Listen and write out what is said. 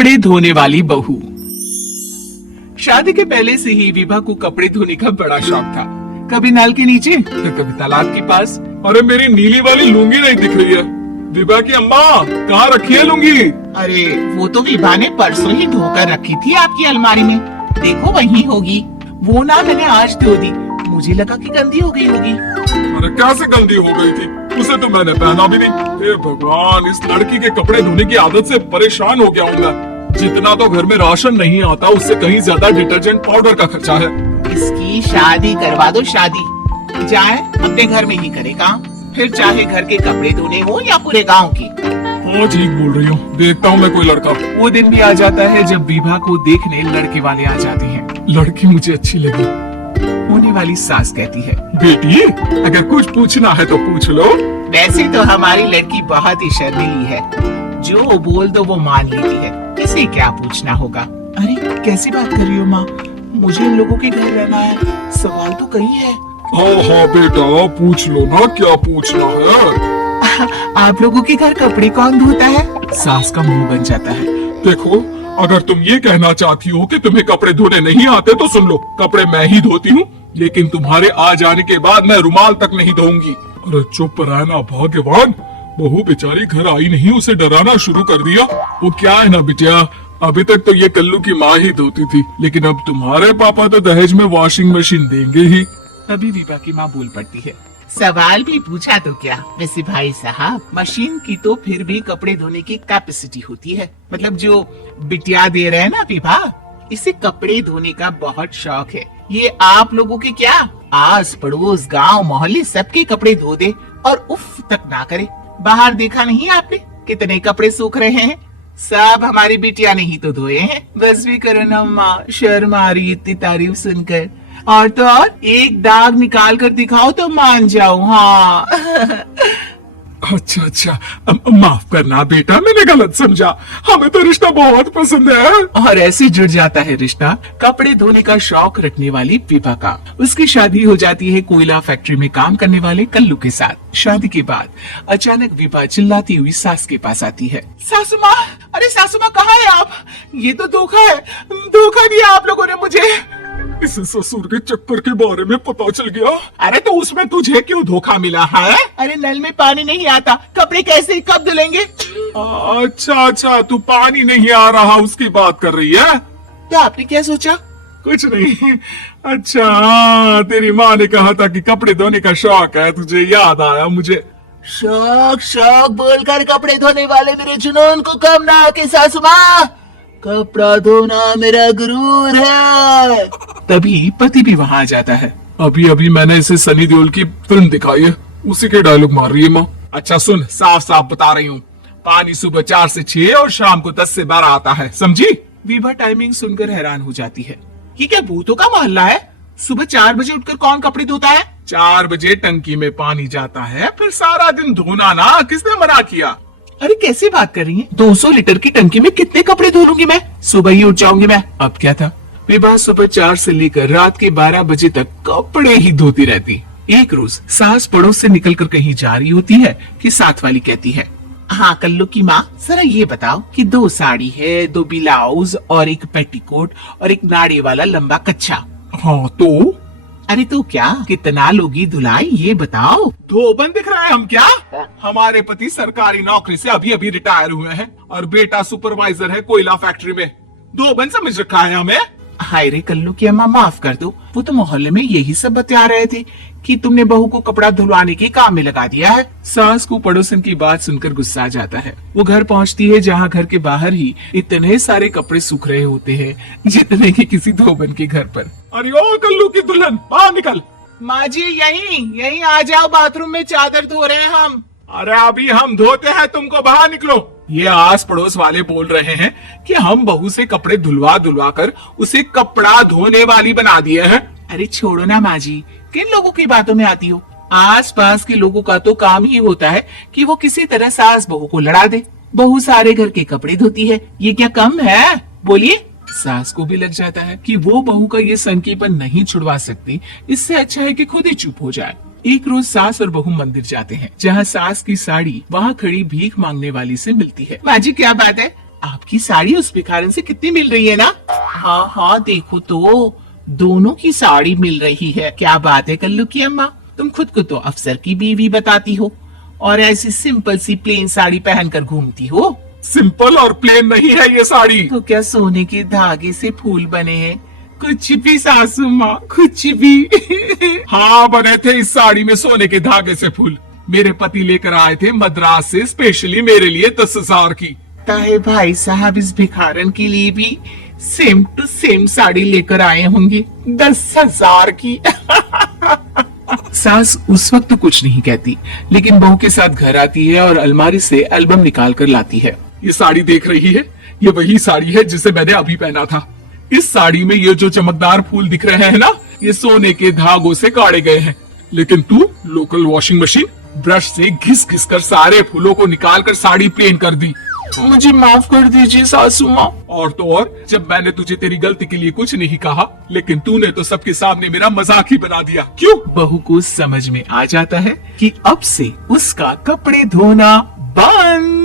कपड़े धोने वाली बहू। शादी के पहले से ही विभा को कपड़े धोने का बड़ा शौक था। कभी नल के नीचे तो कभी तालाब के पास। अरे मेरी नीली वाली लुंगी नहीं दिख रही है। विभा की अम्मा कहाँ रखी है लुंगी? अरे वो तो विभा ने परसों ही धोकर रखी थी आपकी अलमारी में, देखो वहीं होगी। वो ना मैंने आज धो दी, मुझे लगा कि गंदी हो गई होगी। अरे कैसे गंदी हो गई थी? उसे तो मैंने पहना भी नहीं। हे भगवान, इस लड़की के कपड़े धोने की आदत से परेशान हो गया हूँ मैं। जितना तो घर में राशन नहीं आता, उससे कहीं ज्यादा डिटर्जेंट पाउडर का खर्चा है। इसकी शादी करवा दो, शादी जाए अपने घर में ही करे काम, फिर चाहे घर के कपड़े धोने हो या पूरे गांव की। हाँ ठीक बोल रही हूँ, देखता हूँ मैं कोई लड़का। वो दिन भी आ जाता है जब विभा को देखने लड़के वाले आ जाते हैं। लड़की मुझे अच्छी लगी। होने वाली सास कहती है, बेटी अगर कुछ पूछना है तो पूछ लो। वैसे तो हमारी लड़की बहुत ही शर्मीली है, जो बोल दो वो मान लेती है, इसे क्या पूछना होगा। अरे कैसी बात कर रही हो माँ, मुझे इन लोगों के घर रहना है, सवाल तो कई है। हाँ हाँ बेटा पूछ लो ना, क्या पूछना है। आप लोगों के घर कपड़े कौन धोता है? सास का मुंह बन जाता है। देखो, अगर तुम ये कहना चाहती हो कि तुम्हें कपड़े धोने नहीं आते तो सुन लो, कपड़े मैं ही धोती हूँ, लेकिन तुम्हारे आ जाने के बाद मैं रुमाल तक नहीं धोऊंगी। अरे चुप रहना भाग्यवान, बहू बेचारी घर आई नहीं, उसे डराना शुरू कर दिया। वो क्या है ना बिटिया, अभी तक तो ये कल्लू की माँ ही धोती थी, लेकिन अब तुम्हारे पापा तो दहेज में वॉशिंग मशीन देंगे ही। तभी विभा की माँ बोल पड़ती है, सवाल भी पूछा तो क्या। वैसे भाई साहब, मशीन की तो फिर भी कपड़े धोने की कैपेसिटी होती है। मतलब जो बिटिया दे रहे हैं ना विभा, इसे कपड़े धोने का बहुत शौक है। ये आप लोगों के क्या आस पड़ोस गांव मोहल्ले सबके कपड़े धो दे और उफ तक ना करे। बाहर देखा नहीं आपने कितने कपड़े सूख रहे हैं, सब हमारी बिटिया ने ही तो धोए हैं। बस भी करो ना माँ, शर्म आ रही इतनी तारीफ सुनकर। और तो और एक दाग निकाल कर दिखाओ तो मान जाओ। हाँ अच्छा अच्छा, माफ करना बेटा, मैंने गलत समझा। हमें तो रिश्ता बहुत पसंद है। और ऐसे जुड़ जाता है रिश्ता कपड़े धोने का शौक रखने वाली विभा का। उसकी शादी हो जाती है कोयला फैक्ट्री में काम करने वाले कल्लू के साथ। शादी के बाद अचानक विभा चिल्लाती हुई सास के पास आती है। सासू माँ, अरे सासू माँ कहाँ है आप? ये तो धोखा है, धोखा दिया आप लोगों ने मुझे। इस ससुर के चक्कर के बारे में पता चल गया। अरे तो उसमें तुझे क्यों धोखा मिला है? अरे नल में पानी नहीं आता, कपड़े कैसे कब धुलेंगे? अच्छा अच्छा, तू पानी नहीं आ रहा उसकी बात कर रही है। तो आपने क्या सोचा? कुछ नहीं। अच्छा हाँ, तेरी माँ ने कहा था कि कपड़े धोने का शौक है, तुझे याद आया मुझे। शौक शौक बोलकर कपड़े धोने वाले मेरे जुनून को कम ना आके सासू माँ, कपड़ा धोना मेरा गुरूर है। तभी पति भी वहाँ आ जाता है। अभी अभी मैंने इसे सनी देओल की फिल्म दिखाई है, उसी के डायलॉग मार रही है माँ। अच्छा सुन, साफ साफ बता रही हूँ, पानी सुबह 4 से 6 और शाम को 10 से 12 आता है, समझी? विभा टाइमिंग सुनकर हैरान हो जाती है। ये क्या भूतों का मोहल्ला है? सुबह 4 बजे उठकर कौन कपड़े धोता है? 4 बजे टंकी में पानी जाता है, फिर सारा दिन धोना ना, किसने मना किया? अरे कैसी बात कर रही है? 200 लीटर की टंकी में कितने कपड़े धो लूंगी मैं? सुबह ही उठ जाऊंगी मैं। अब क्या था, विभा सुबह 4 से लेकर रात के 12 बजे तक कपड़े ही धोती रहती। एक रोज सास पड़ोस से निकलकर कहीं जा रही होती है कि साथ वाली कहती है, हाँ कल्लू की माँ, जरा ये बताओ कि 2 साड़ी है, 2 ब्लाउज और एक पेटीकोट और एक नाड़े वाला लंबा कच्छा। हाँ तो? अरे तो क्या, कितना लोगी धुलाई ये बताओ। धोबन दिख रहा है हम क्या? हमारे पति सरकारी नौकरी से अभी अभी रिटायर हुए हैं और बेटा सुपरवाइजर है कोयला फैक्ट्री में। धोबन समझ रखा है हमें? हाय रे कल्लू की अम्मा, माफ कर दो, वो तो मोहल्ले में यही सब बता रहे थे कि तुमने बहू को कपड़ा धुलवाने के काम में लगा दिया है। सास को पड़ोसन की बात सुनकर गुस्सा आ जाता है। वो घर पहुंचती है जहां घर के बाहर ही इतने सारे कपड़े सूख रहे होते हैं जितने कि किसी धोबन के घर पर। अरे ओ कल्लू की दुल्हन, बाहर निकल। माँ जी यहीं आ जाओ, बाथरूम में चादर धो रहे हैं हम। अरे अभी हम धोते हैं, तुमको बाहर निकलो। ये आस पड़ोस वाले बोल रहे हैं कि हम बहू से कपड़े धुलवा धुलवा कर उसे कपड़ा धोने वाली बना दिए हैं। अरे छोड़ो ना माँ जी, किन लोगों की बातों में आती हो? आस पास के लोगों का तो काम ही होता है कि वो किसी तरह सास बहू को लड़ा दे। बहू सारे घर के कपड़े धोती है, ये क्या कम है? बोलिए। सास को भी लग जाता है कि वो बहू का ये संकीपन नहीं छुड़वा सकती, इससे अच्छा है कि खुद ही चुप हो जाए। एक रोज सास और बहू मंदिर जाते हैं, जहाँ सास की साड़ी वहाँ खड़ी भीख मांगने वाली से मिलती है। माँ जी क्या बात है, आपकी साड़ी उस भिखारन से कितनी मिल रही है ना? हाँ हाँ देखो तो दोनों की साड़ी मिल रही है। क्या बात है कल्लू की अम्मा, तुम खुद को तो अफसर की बीवी बताती हो और ऐसी सिंपल सी प्लेन साड़ी पहनकर घूमती हो। सिंपल और प्लेन नहीं है ये साड़ी। तो क्या सोने के धागे से फूल बने हैं? कुछ भी सासू माँ, कुछ भी। हाँ बने थे इस साड़ी में सोने के धागे से फूल। मेरे पति लेकर आए थे मद्रास से स्पेशली मेरे लिए 10,000 की। ताहे भाई साहब इस भिखारन के लिए भी सेम टू सेम साड़ी लेकर आए होंगे 10,000 की। सास उस वक्त तो कुछ नहीं कहती, लेकिन बहू के साथ घर आती है और अलमारी से एल्बम निकाल कर लाती है। ये साड़ी देख रही है, ये वही साड़ी है जिसे मैंने अभी पहना था। इस साड़ी में ये जो चमकदार फूल दिख रहे हैं ना, ये सोने के धागों से काढ़े गए हैं। लेकिन तू लोकल वॉशिंग मशीन ब्रश से घिस घिस कर सारे फूलों को निकाल कर साड़ी प्लेन कर दी। मुझे माफ कर दीजिए सासू माँ। और तो और, जब मैंने तुझे तेरी गलती के लिए कुछ नहीं कहा, लेकिन तूने तो सबके सामने मेरा मजाक ही बना दिया। क्यों? बहू को समझ में आ जाता है कि अब से उसका कपड़े धोना बंद।